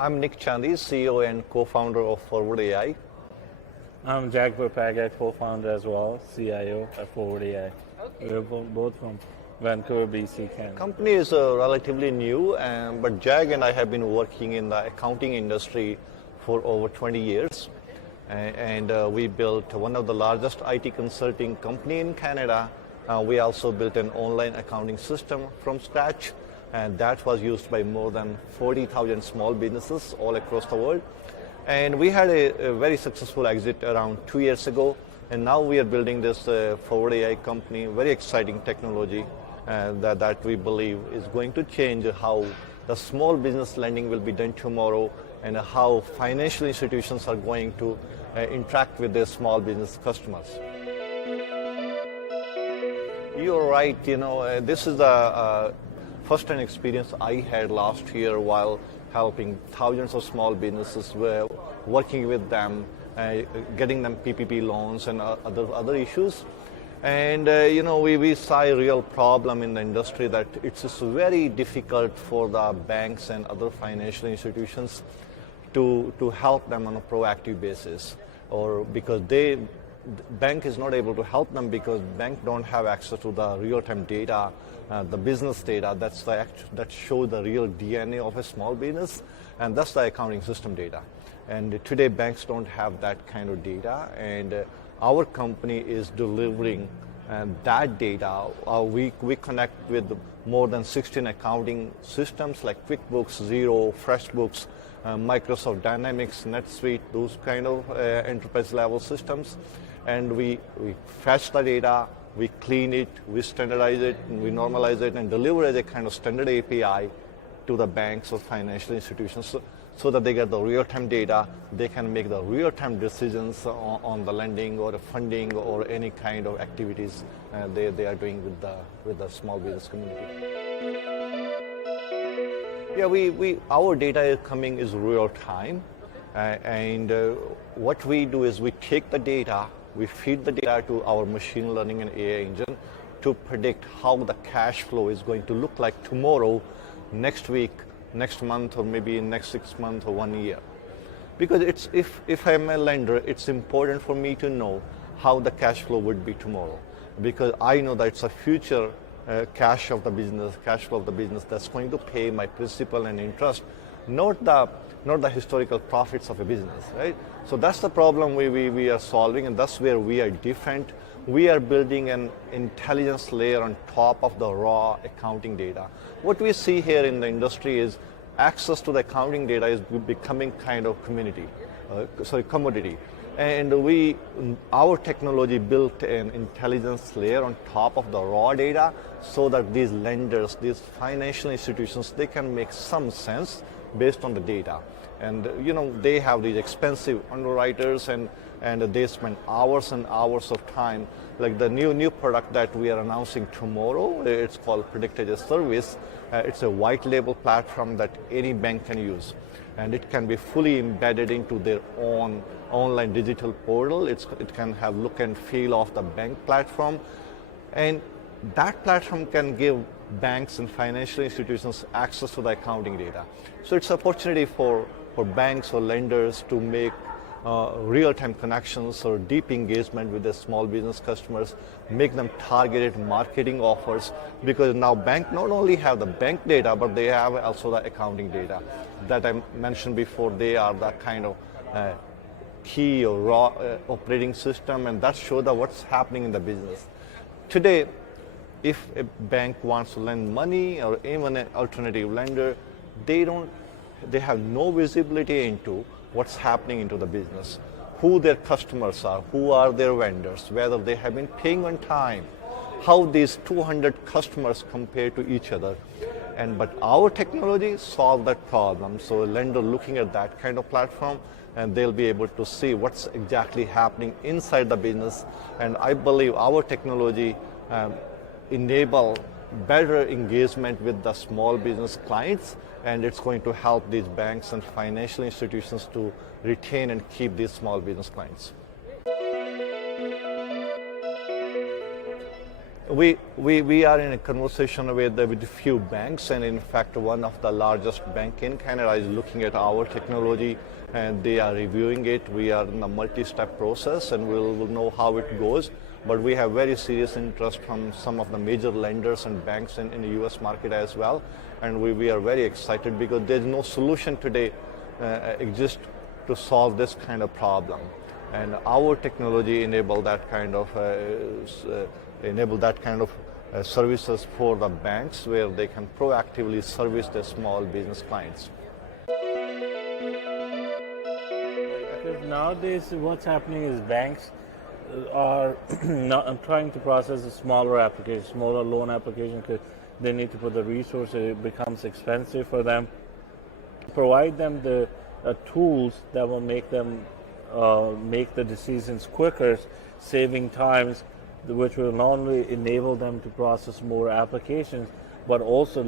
I'm Nick Chandi, CEO and co-founder of Forward AI. I'm Barpagga, co-founder as well, CIO at Forward AI. We're both from Vancouver, BC, Canada. Company is relatively new, but Jag and I have been working in the accounting industry for over 20 years. We built one of the largest IT consulting company in Canada. We also built an online accounting system from scratch, and that was used by more than 40,000 small businesses all across the world. And we had a very successful exit around 2 years ago, and now we are building this Forward AI company, very exciting technology that we believe is going to change how the small business lending will be done tomorrow and how financial institutions are going to interact with their small business customers. You're right, this is the first-hand experience I had last year while helping thousands of small businesses, working with them, getting them PPP loans and other issues. And we saw a real problem in the industry that it's just very difficult for the banks and other financial institutions to help them on a proactive basis, or because bank is not able to help them because bank don't have access to the real-time data, the business data that show the real DNA of a small business, and that's the accounting system data. And today banks don't have that kind of data, and our company is delivering that data. We connect with more than 16 accounting systems like QuickBooks, Xero, FreshBooks, Microsoft Dynamics, NetSuite, those kind of enterprise level systems. And we fetch the data, we clean it, we standardize it, and we normalize it and deliver as a kind of standard API to the banks or financial institutions so that they get the real-time data, they can make the real-time decisions on the lending or the funding or any kind of activities they are doing with the small business community. Yeah, our data is real time, and what we do is we take the data, we feed the data to our machine learning and AI engine to predict how the cash flow is going to look like tomorrow, next week, next month, or maybe next 6 months or 1 year. Because if I'm a lender, it's important for me to know how the cash flow would be tomorrow, because I know that it's a future cash flow of the business that's going to pay my principal and interest, not the historical profits of a business, right? So that's the problem we are solving, and that's where we are different. We are building an intelligence layer on top of the raw accounting data. What we see here in the industry is access to the accounting data is becoming kind of commodity. And our technology built an intelligence layer on top of the raw data so that these lenders, these financial institutions, they can make some sense based on the data. And they have these expensive underwriters and they spend hours and hours of time. Like the new product that we are announcing tomorrow, it's called Predict as a Service. It's a white label platform that any bank can use, and it can be fully embedded into their own online digital portal. It can have look and feel of the bank platform, and that platform can give banks and financial institutions access to the accounting data. So it's an opportunity for banks or lenders to make real-time connections or deep engagement with their small business customers, make them targeted marketing offers, because now bank not only have the bank data, but they have also the accounting data that I mentioned before. They are the kind of key or raw operating system, and that shows what's happening in the business. Today, if a bank wants to lend money or even an alternative lender, they have no visibility into what's happening into the business, who their customers are, who are their vendors, whether they have been paying on time, how these 200 customers compare to each other. But our technology solves that problem. So a lender looking at that kind of platform, and they'll be able to see what's exactly happening inside the business. And I believe our technology enable better engagement with the small business clients, and it's going to help these banks and financial institutions to retain and keep these small business clients. We are in a conversation with a few banks, and in fact, one of the largest bank in Canada is looking at our technology, and they are reviewing it. We are in a multi-step process, and we'll know how it goes. But we have very serious interest from some of the major lenders and banks in the U.S. market as well, and we are very excited because there's no solution today exist to solve this kind of problem, and our technology enable that kind of services for the banks where they can proactively service their small business clients. Because nowadays what's happening is banks are not trying to process a smaller application, smaller loan application, because they need to put the resources. It becomes expensive for them. Provide them the tools that will make them make the decisions quicker, saving times, which will not only enable them to process more applications, but also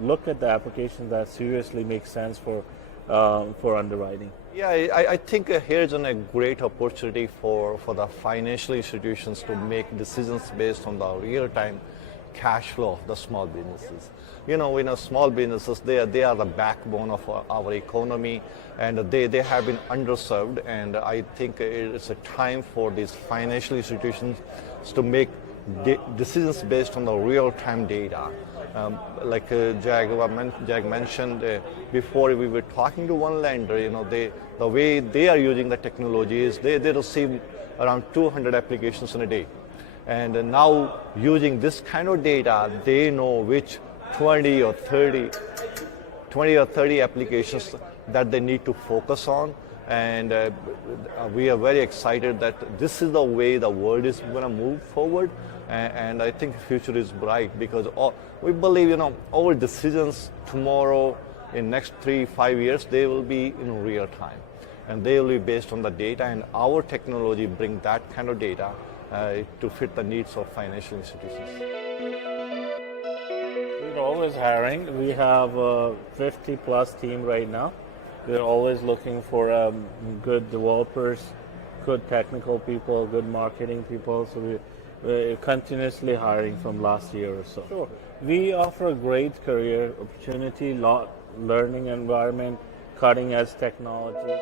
look at the applications that seriously make sense for underwriting. Yeah, I think here's a great opportunity for the financial institutions to make decisions based on the real-time cash flow of the small businesses. Small businesses, they are the backbone of our economy, and they have been underserved, and I think it's a time for these financial institutions to make decisions based on the real-time data. Like Jag mentioned before, we were talking to one lender. The way they are using the technology is they receive around 200 applications in a day, and now using this kind of data, they know which 20 or 30 applications that they need to focus on. And we are very excited that this is the way the world is going to move forward, and I think the future is bright because we believe our decisions tomorrow, in next 3-5 years, they will be in real time, and they will be based on the data, and our technology bring that kind of data to fit the needs of financial institutions. We're always hiring. We have a 50+ team right now. We're always looking for good developers, good technical people, good marketing people. So we're continuously hiring from last year or so. Sure. We offer a great career opportunity, learning environment, cutting edge technology.